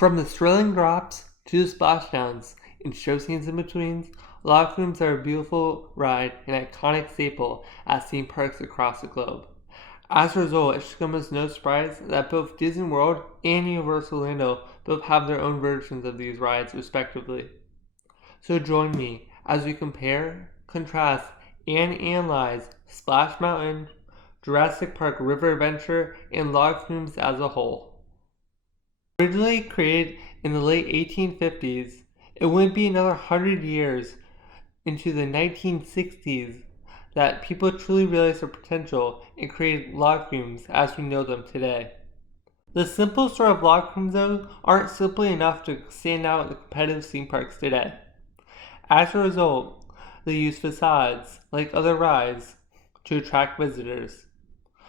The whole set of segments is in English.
From the thrilling drops to the splashdowns and show scenes in between, log flumes are a beautiful ride and iconic staple at theme parks across the globe. As a result, it should come as no surprise that both Disney World and Universal Orlando both have their own versions of these rides, respectively. So join me as we compare, contrast, and analyze Splash Mountain, Jurassic Park River Adventure, and log flumes as a whole. Originally created in the late 1850s, it wouldn't be another 100 years into the 1960s that people truly realized their potential and created log flumes as we know them today. The simple sort of log flumes, though, aren't simply enough to stand out in the competitive theme parks today. As a result, they use facades, like other rides, to attract visitors.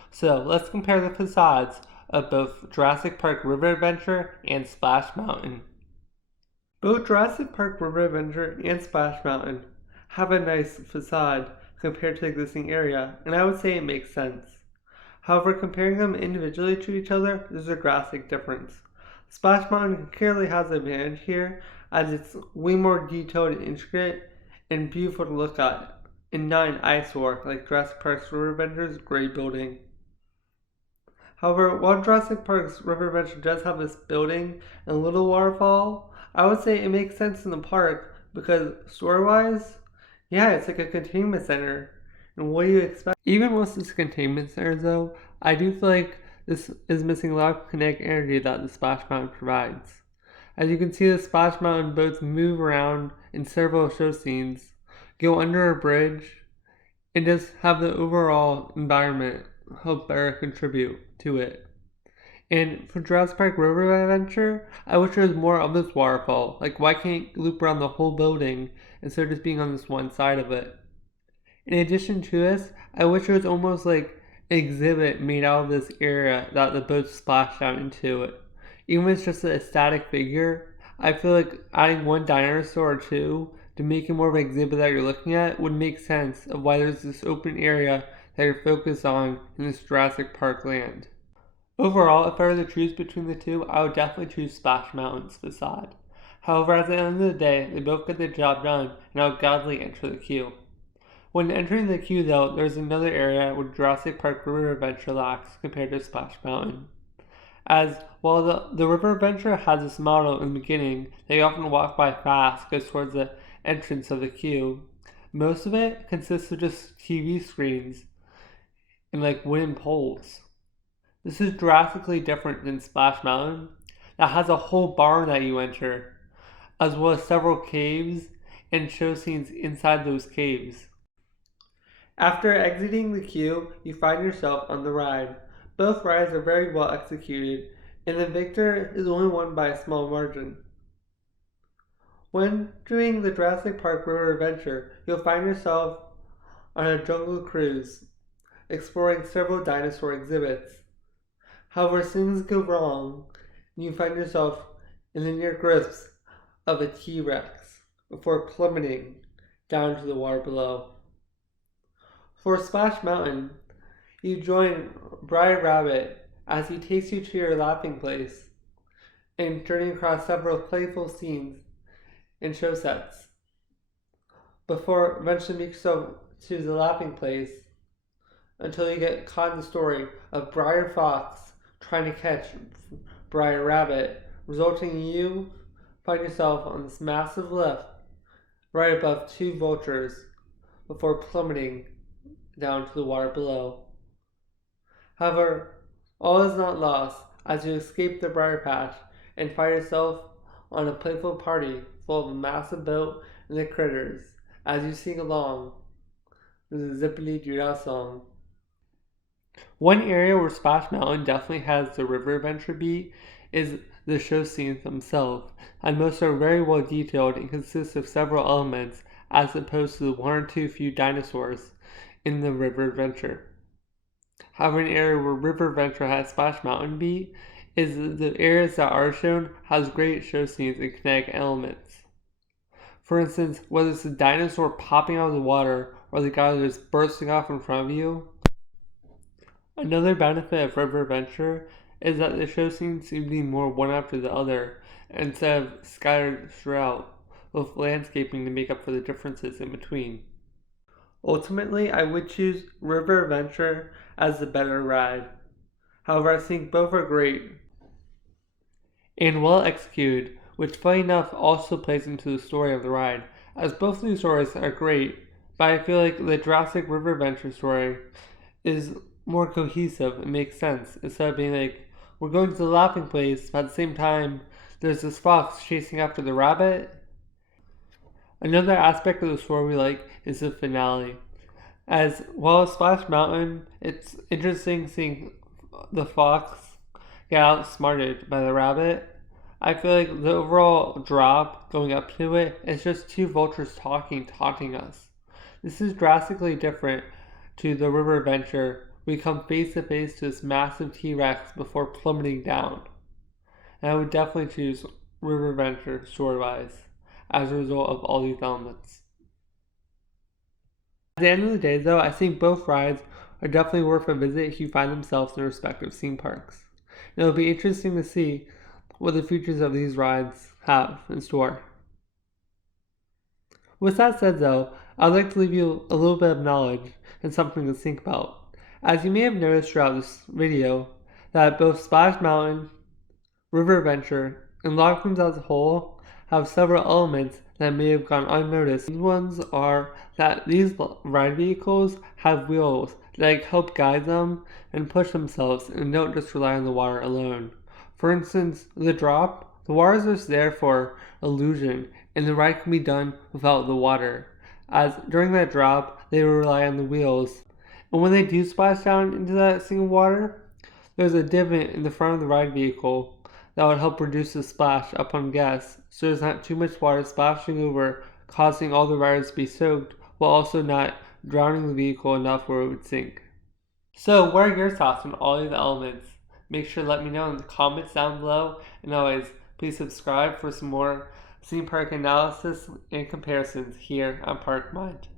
So let's compare the facades of both Jurassic Park River Adventure and Splash Mountain. Both Jurassic Park River Adventure and Splash Mountain have a nice facade compared to the existing area, and I would say it makes sense. However, comparing them individually to each other, there's a drastic difference. Splash Mountain clearly has an advantage here, as it's way more detailed and intricate and beautiful to look at, and not an eyesore like Jurassic Park's River Adventure's gray building. However, while Jurassic Park's River Adventure does have this building and a little waterfall, I would say it makes sense in the park because story-wise, yeah, it's like a containment center. And what do you expect? Even with this containment center, though, I do feel like this is missing a lot of kinetic energy that the Splash Mountain provides. As you can see, the Splash Mountain boats move around in several show scenes, go under a bridge, and just have the overall environment help better contribute to it. And for Jurassic Park River Adventure, I wish there was more of this waterfall. Like, why can't you loop around the whole building instead of just being on this one side of it? In addition to this, I wish it was almost like an exhibit made out of this area that the boats splashed out into it. Even if it's just a static figure, I feel like adding one dinosaur or two to make it more of an exhibit that you're looking at would make sense of why there's this open area that you're focused on in this Jurassic Park land. Overall, if I were to choose between the two, I would definitely choose Splash Mountain's facade. However, at the end of the day, they both get the job done, and I would gladly enter the queue. When entering the queue, though, there's another area where Jurassic Park River Adventure lacks compared to Splash Mountain. As while the River Adventure has this model in the beginning that you often walk by fast goes towards the entrance of the queue, most of it consists of just TV screens and like wooden poles. This is drastically different than Splash Mountain that has a whole barn that you enter, as well as several caves and show scenes inside those caves. After exiting the queue, you find yourself on the ride. Both rides are very well executed, and the victor is only won by a small margin. When doing the Jurassic Park River Adventure, you'll find yourself on a jungle cruise, exploring several dinosaur exhibits. However, as things go wrong, you find yourself in the near grips of a T-Rex before plummeting down to the water below. For Splash Mountain, you join Briar Rabbit as he takes you to your laughing place and journey across several playful scenes and show sets before eventually making yourself to the laughing place until you get caught in the story of Briar Fox trying to catch Briar Rabbit, resulting in you find yourself on this massive lift right above two vultures before plummeting down to the water below. However, all is not lost as you escape the briar patch and find yourself on a playful party full of a massive boat and the critters as you sing along the Zippity Doo song. One area where Splash Mountain definitely has the river adventure beat is the show scenes themselves, and most are very well detailed and consist of several elements as opposed to the one or two few dinosaurs in the river adventure. However, an area where River Adventure has Splash Mountain beat is the areas that are shown has great show scenes and kinetic elements. For instance, whether it's a dinosaur popping out of the water or the guy just bursting off in front of you. Another benefit of River Adventure is that the show scenes seem to be more one after the other, instead of scattered throughout, with landscaping to make up for the differences in between. Ultimately, I would choose River Adventure as the better ride. However, I think both are great and well executed, which funny enough also plays into the story of the ride, as both of these stories are great, but I feel like the Jurassic River Adventure story is more cohesive and makes sense instead of being like, we're going to the laughing place, but at the same time, there's this fox chasing after the rabbit. Another aspect of the story we like is the finale. As well as Splash Mountain, it's interesting seeing the fox get outsmarted by the rabbit. I feel like the overall drop going up to it is just two vultures talking, taunting us. This is drastically different to the river adventure. We come face to face to this massive T Rex before plummeting down. And I would definitely choose River Adventure story wise as a result of all these elements. At the end of the day, though, I think both rides are definitely worth a visit if you find themselves in their respective theme parks. And it'll be interesting to see what the futures of these rides have in store. With that said, though, I'd like to leave you a little bit of knowledge and something to think about. As you may have noticed throughout this video, that both Splash Mountain, River Adventure, and Log Flumes as a whole have several elements that may have gone unnoticed. These ones are that these ride vehicles have wheels that help guide them and push themselves and don't just rely on the water alone. For instance, the drop, the water is just there for illusion, and the ride can be done without the water, as during that drop, they rely on the wheels. And when they do splash down into that single water, there's a divot in the front of the ride vehicle that would help reduce the splash upon guests, so there's not too much water splashing over, causing all the riders to be soaked, while also not drowning the vehicle enough where it would sink. So, what are your thoughts on all these elements? Make sure to let me know in the comments down below, and always, please subscribe for some more theme park analysis and comparisons here on Park Mind.